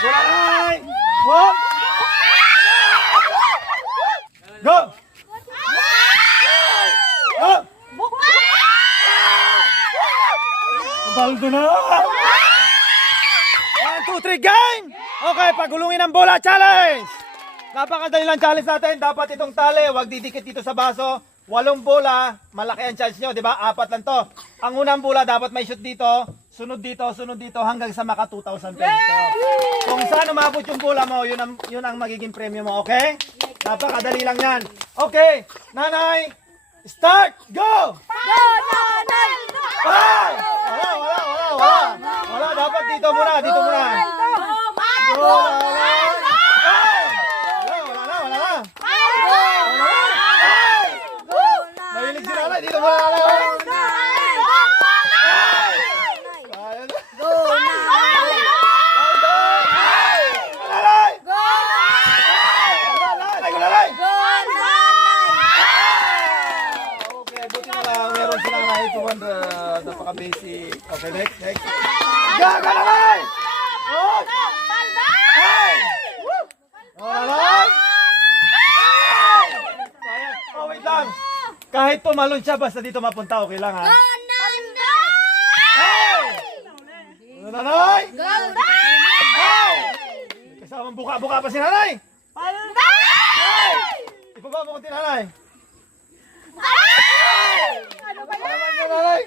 Nanay! Hop! Go! Hop! Baldo na! 1, 2, 3, game! Okay, pagulungin ang bola, challenge! Napakadali lang challenge natin. Dapat itong tali, huwag didikit dito sa baso. 8 bola, malaki ang chance nyo, di ba? 4 lang to. Ang unang bola, dapat may shoot dito, sunod dito, hanggang sa maka 2,000 pesos. Kung saan umabot yung bola mo, yun ang magiging premyo mo, okay? Napakadali lang yan. Okay, nanay, start, go! Go, nanay! Bye! Wala, dapat dito muna. Go, nanay! Mahilig si nanay, dito muna nanay! Napaka-basic. Okay, next. Gaga naman! Oh! Hey! Oh, wait lang. Kahit tumalon siya, basta dito mapunta, okay lang ha? Hey! Nanay! Hey! Kasamang buka-buka pa si nanay! Hey! Ipaba mo ko ti nanay! Ano ba yan? Nanay!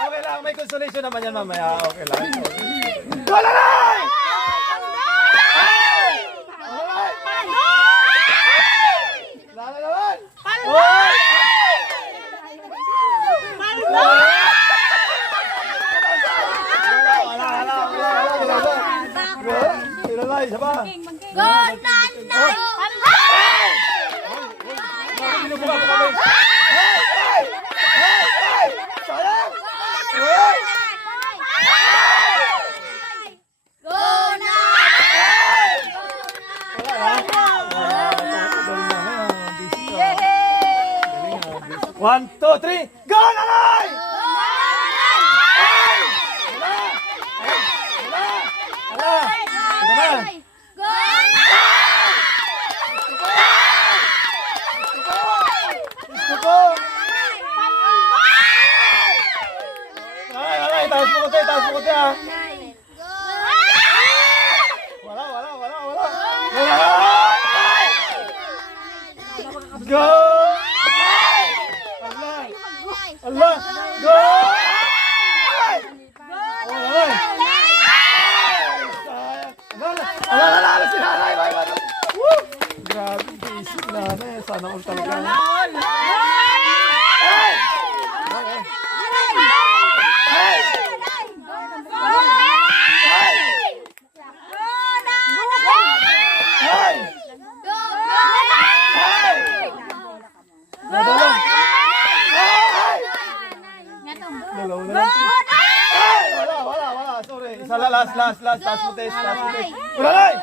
Okay lang, may consolation naman yan mamaya. Okay lang. Go, nanay! Nanay naman! Hoy! Nanay, isa pa. Go, nanay! Sayang! Go, nanay! 1, 2, 3, go, nanay! Taas mo kote ah. Wala. Go! Allah! Go! Ala, si nanay! Grabe, basic nanay. Sana all talaga. Hey! Wala. Sorry. Isa last. Last mo test. Ulalay!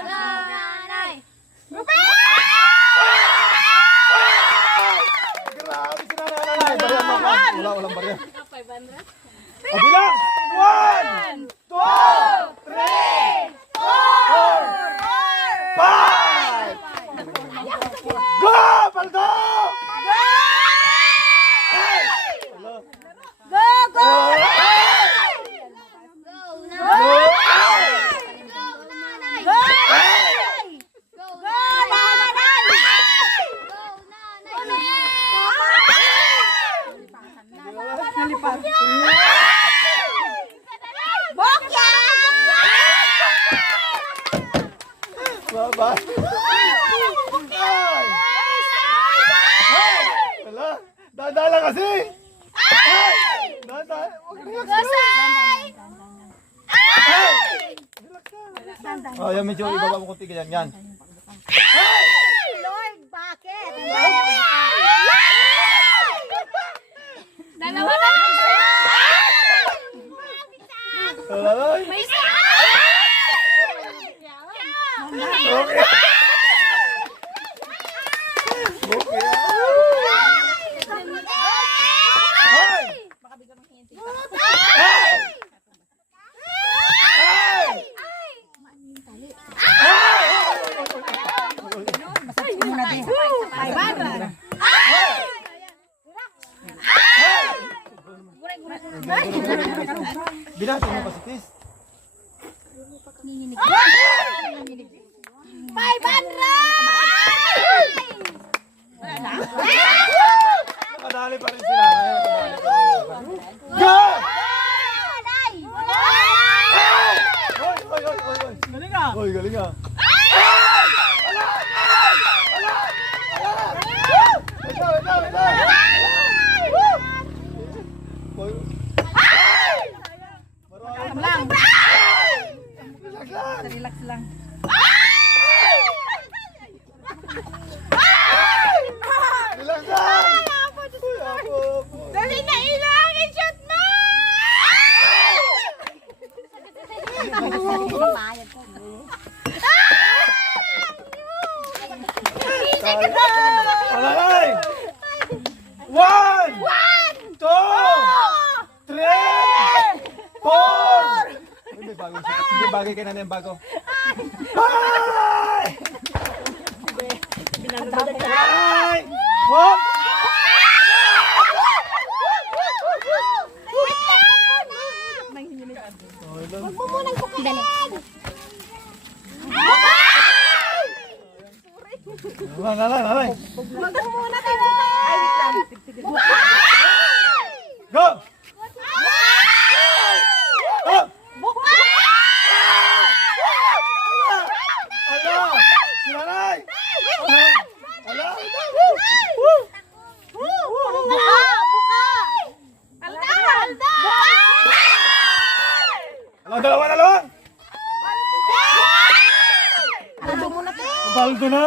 Grabe si nanay. Bariyan mo ako. Walang bariyan. Bilang! 1, 2, 3, 4, 5! Go! Paldo! Bye-bye. Wala. Dadala kasi. Dadala. Oh, yan medyo ibaba mo konti ganyan. Yan. Lord, bakit? Dalawa na lang isa. Wala. May isa. Okay. Okay. Hoy! Binasa mo pa si Chris. 500! Kadali pa rin sila. Go! Hoy, hoy, hoy, hoy, hoy. Galing ah. Hoy, galing ah. Wait lang, wait lang, wait lang. Hoy. Relax lang. Relax lang. Uy, apo. Dali na ilang! I-shoot mo! Alay! 1, 2, 3, 4. May bagong sikat. Hindi bagay kay nanay ang bago. Ay! Ay! Hop! Magmumunan ko ka dali. Alay! Magmumuna tayo. Ay, wait lang. Go! Go! Ala! Si nanay! Ala! Buka! Alda! Alda! Ala, dalawa na lang! Aldo muna tayo. Baldo na!